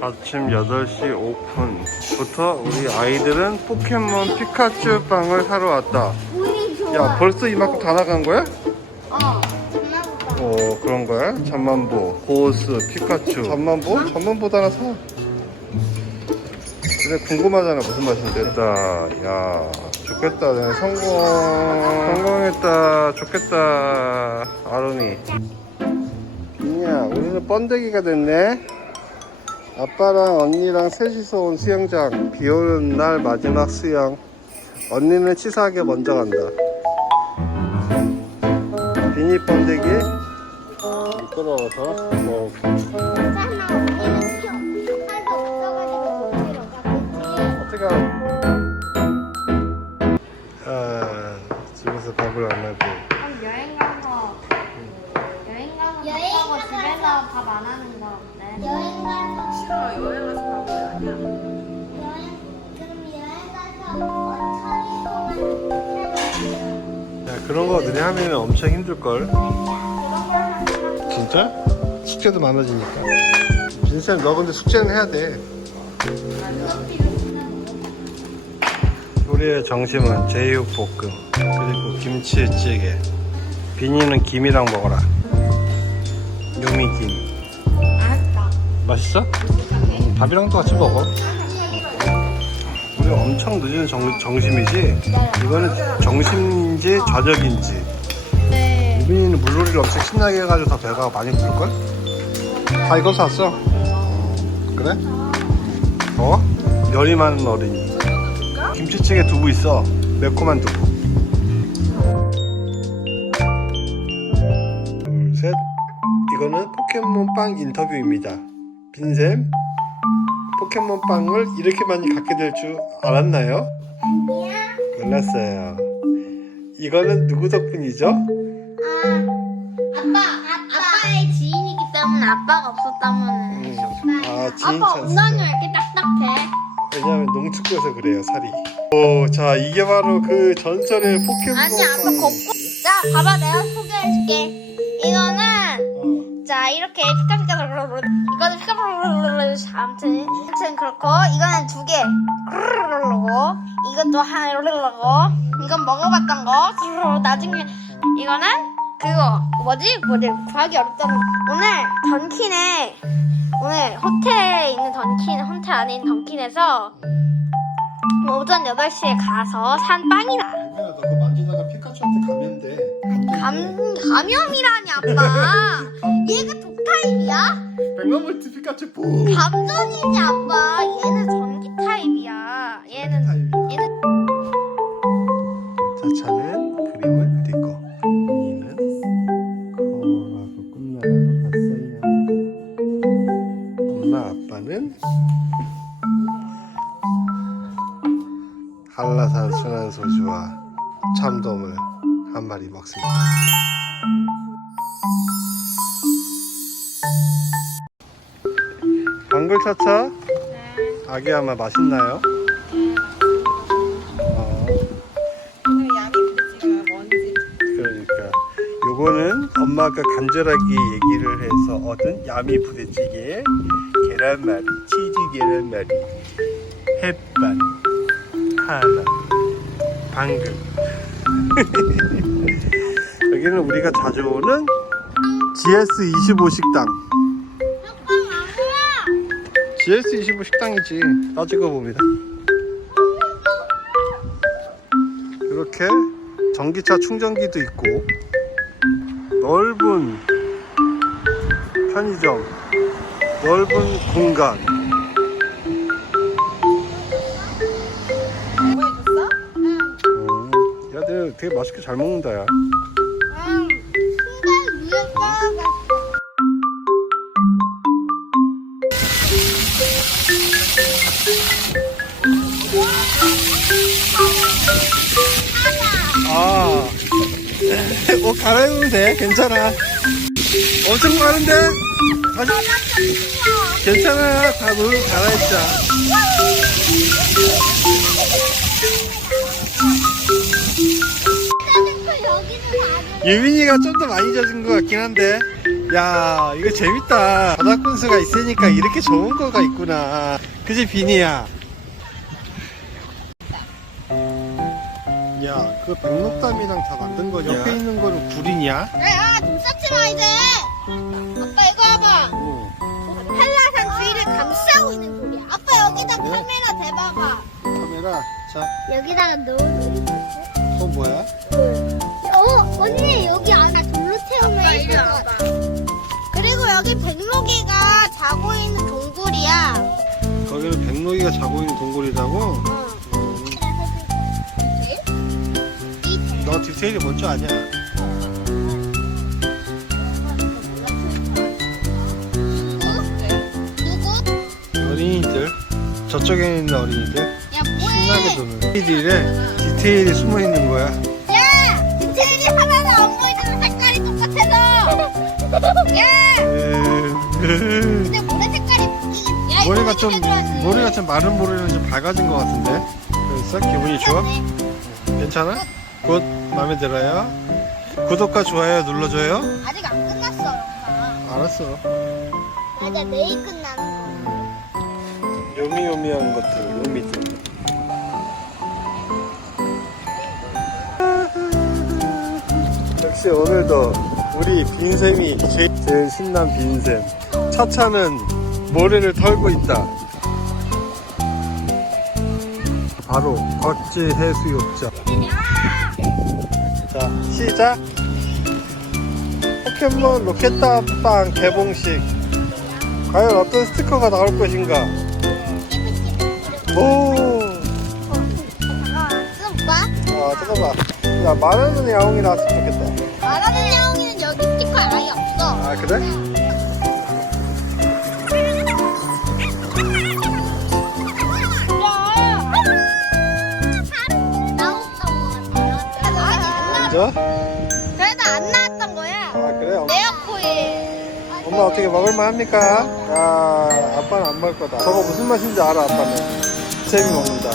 아침 8시 오픈부터 우리 아이들은 포켓몬 피카츄 빵을 사러 왔다. 야, 벌써 이만큼 다 나간 거야? 어. 어, 그런 거야? 잠만보, 보스, 피카츄. 잠만보? 잠만보도 하나 사. 근데 궁금하잖아, 무슨 맛인데. 됐다. 야, 좋겠다. 내 성공. 성공했다. 좋겠다. 아름이. 민야, 우리는 번데기가 됐네. 아빠랑 언니랑 셋이서 온 수영장. 비 오는 날 마지막 수영. 언니는 치사하게 먼저 간다. 비니 번데기 미끄러워서 뭐 괜찮아. 우리는 알아? 아, 집에서 밥을 안 하고 그럼 여행 가서 여행 가서 여행 밥 하고 가서 집에서 밥 안 하는 거 어때? 여행 가서 싫어 여행 가서 밥을 왜 하냐 여행 그럼 여행 가서 어, 천일 동안 살고 야 그런 거 너네 하면 엄청 힘들걸 진짜? 숙제도 많아지니까 빈쌤 너 근데 숙제는 해야 돼 우리의 정심은 제육볶음 그리고 김치찌개 비니는 김이랑 먹어라 요미김 알았다. 맛있어? 음, 밥이랑도 같이 먹어. 우리 엄청 늦은 정, 정심이지? 이거는 정심인지 저녁인지. 네. 유빈이는 물놀이를 엄청 신나게 해가지고 더 배가 많이 부를걸? 다 이거 샀어. 그래? 어? 열이 많은 어린이. 김치찌개 두부 있어. 매콤한 두부. 둘, 셋. 이거는 포켓몬 빵 인터뷰입니다. 빈쌤, 포켓몬 빵을 이렇게 많이 갖게 될 줄 알았나요? 아니야. 몰랐어요. 이거는 누구 덕분이죠? 아, 아빠, 아빠. 아빠의 지인이기 때문에 아빠가 없었다면은 아, 지인 아빠 찬스. 엉덩이가 이렇게 딱딱해. 왜냐면 농축구에서 그래요, 살이. 오, 자, 이게 바로 그 전설의 포켓몬 아니 아빠 빵. 걷고. 자 봐봐 내가 소개해줄게. 이거는 어, 자 이렇게 피카피카 이거는 피카피카 아무튼 아무튼 그렇고 이거는 두 개. 그러고 이것도 하나 이러고 이건 먹어봤던 거. 나중에 이거는 그거 뭐지 뭐지 구하기 어렵다는 거. 오늘 던킨에 오늘 호텔에 있는 던킨 호텔 안에 있는 던킨에서 오전 8시에 가서 산 빵이다. 유빈아, 너 그거 만지다가 피카츄한테 감염돼. 감, 감염이라니 아빠 얘가 독타입이야? 백만볼트 피카츄 보. 감전이지 아빠 얘는 전기 타입이야 얘는 타입이야. 얘는 자, 차는 그림을 그리고 이는 걸어가고 꿈나라로 갔어요. 아빠는 한라산 순한 소주와 참돔을 한 마리 먹습니다. 방글차차 아기 아마 맛있나요? 어. 그러니까 요거는 엄마가 간절하게 얘기를 해서 얻은 야미 부대찌개에 계란말이, 치즈 계란말이, 햇반 하나, 방금. 여기는 우리가 자주 오는 GS25 식당. GS25 식당이지. 따지고 봅니다. 이렇게 전기차 충전기도 있고 넓은 편의점 넓은 공간 공부해줬어? 음, 야들 되게 맛있게 잘 먹는다 야 옷 갈아입으면 돼. 괜찮아. 엄청 많은데? 다시. 괜찮아. 다 물로 갈아입자. 유민이가 좀 더 많이 젖은 것 같긴 한데 야 이거 재밌다 바닥 분수가 있으니까 이렇게 좋은 거가 있구나 그지 비니야 야 그 백록담이랑 다 만든 거냐 옆에 있는 거는 구리냐 야, 돈 쌓지 마, 이제. 아빠, 이거 봐봐. 어. 한라산 주위를 감싸고 있는 돌이야. 아빠, 여기다 카메라 대봐봐. 카메라 자 여기다가 넣어도 그건 뭐야? 어 언니 여기 안에 돌로 채우면 이리 예쁠 것 와봐. 같아. 그리고 여기 백록이가 자고 있는 동굴이야. 거기는 백록이가 자고 있는 동굴이라고? 너 디테일이 뭔 줄 아냐? 누구? 어린이들 저쪽에 있는 어린이들 야, 신나게 뭐해? 도는 디테일에 디테일이 숨어 있는 거야 야! 디테일이 하나도 안 보이는 색깔이 똑같아서! 야! 근데 모래 색깔이 바뀌긴 야, 이거 머리가 좀. 머리가 좀 마른 머리는 좀 밝아진 것 같은데 그래서 기분이 좋아? 괜찮아? 굿 마음에 들어요? 구독과 좋아요 눌러줘요 아직 안 끝났어, 영상. 알았어 맞아 내일 끝나는 거. 요미요미한 것들 요미들 역시 오늘도 우리 빈샘이 제일, 제일 신난 빈샘 차차는 모래를 털고 있다 바로 곽지 해수욕장 자 시작 포켓몬 로켓다빵 개봉식 과연 어떤 스티커가 나올 것인가 오. 아, 잠깐만. 야, 말하는 야옹이 나왔으면 좋겠다. 말하는 야옹이는 여기 스티커 아예 없어. 아, 그래? 먼저? 그래도 안 나왔던 거야. 아, 그래? 엄- 레어코일. 엄마 어떻게 먹을만 합니까? 야, 아빠는 안 먹을 거다. 저거 무슨 맛인지 알아, 아빠는. 잼이 먹는다.